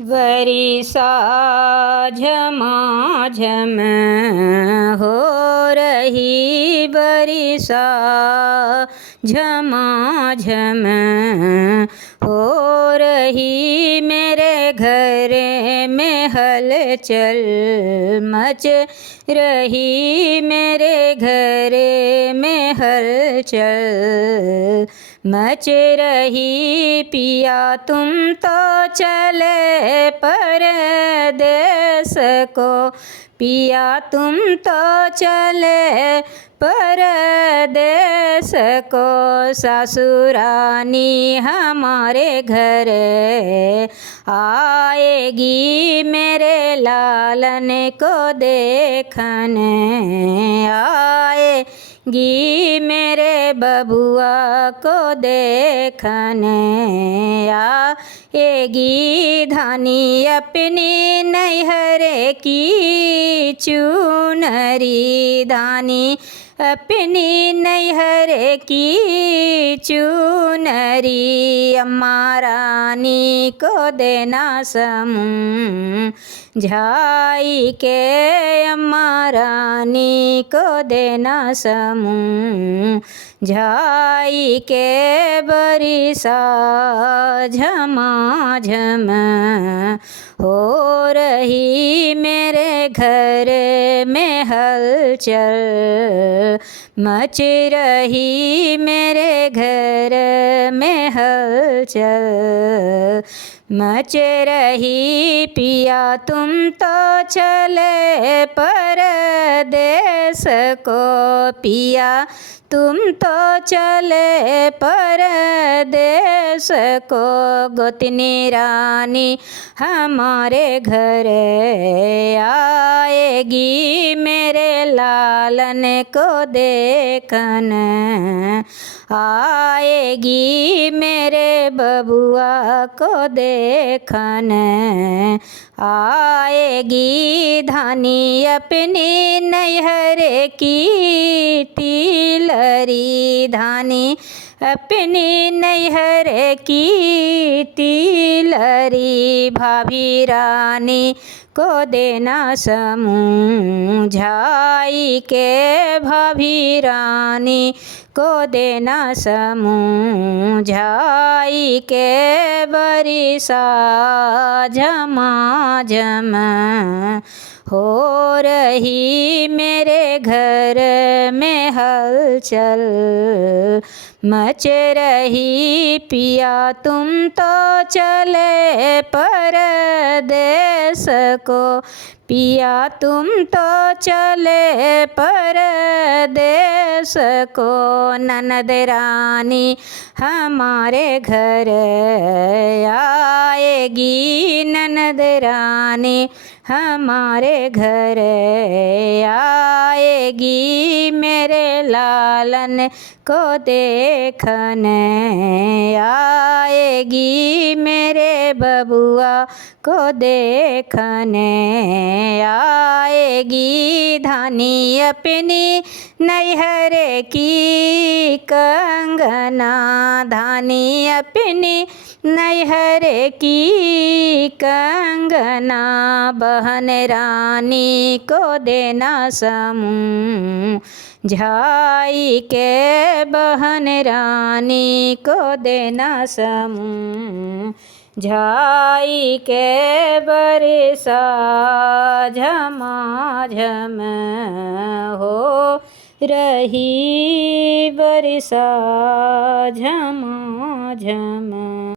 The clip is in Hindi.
वर्षा झमाझम हो रही, वर्षा झमाझम हो रही। मेरे घर में हलचल मच रही, मेरे घर में हलचल मच रही। पिया तुम तो चले परदेस को, पिया तुम तो चले परदेस को। ससुरानी हमारे घर आएगी, मेरे लालन को देखने आएगी, मेरे बबुआ को देखने आएगी। धानी अपनी नैहर की चुनरी, धानी अपनी नैहर की चुनरी। अम्मा रानी को देना समझाई के, अम्मा रानी को देना समझाई के। वर्षा झमाझम हो रही, मेरे घर में हलचल मच रही, मेरे घर में हलचल मच रही। पिया तुम तो चले परदेस को, पिया तुम तो चले परदेस को। गोतनी रानी हमारे घर आएगी, मेरे लालन को देखने आएगी, मेरे बबुआ को देखने आएगी। धानी अपनी नैहर की तिलरी, धानी अपनी नैहर की तिलरी। भाभी रानी को देना समझाई के, भाभी रानी को देना समझाई के। वर्षा झमाझम हो रही, मेरे घर में हलचल मच रही। पिया तुम तो चले परदेस को, पिया तुम तो चले परदेस को। ननद रानी हमारे घर आएगी, ननद रानी हमारे घर आएगी, मेरे लालन को देखने आएगी, मेरे बबुआ को देखने आएगी। धानी अपनी नैहर की कंगना, धानी अपनी नैहर की कंगना। बहन रानी को देना समझाई के, बहन रानी को देना समझाई के। वर्षा झमाझम हो रही, वर्षा झमाझम।